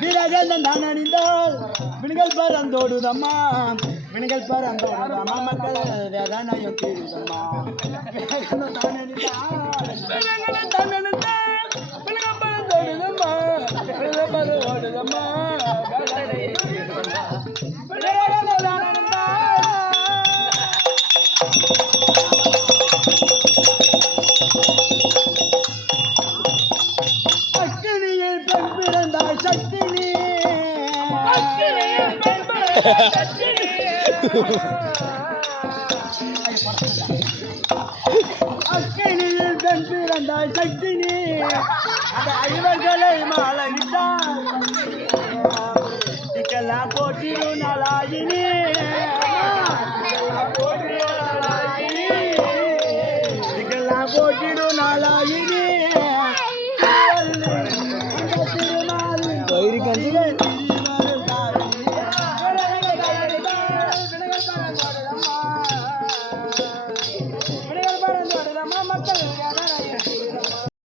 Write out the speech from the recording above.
வீரகந்தன் தான் அணிந்தால் விண்கள் பறந்தோடுதம்மா விண்கள் பறந்தோடுதம்மா மக்கள் வேதனையும் தீருதம்மா வீரகந்தன் தான் அணிந்தால் விண்கள் பறந்தோடுதம்மா விண்கள் பறந்தோடுதம்மா வீரகந்தன் தான் அணிந்தால் அக்கினியில் பெண் பிறந்தாய் சக்தினி அக்கினியில் பெண் பிறந்தாய் சக்தினி அந்த ஐவர்களை மாலையிட்டார் இக்கெல்லாம் போட்டிரு நாளாயினி இக்கெல்லாம் போட்டிரு நாளாயினி மக்கள்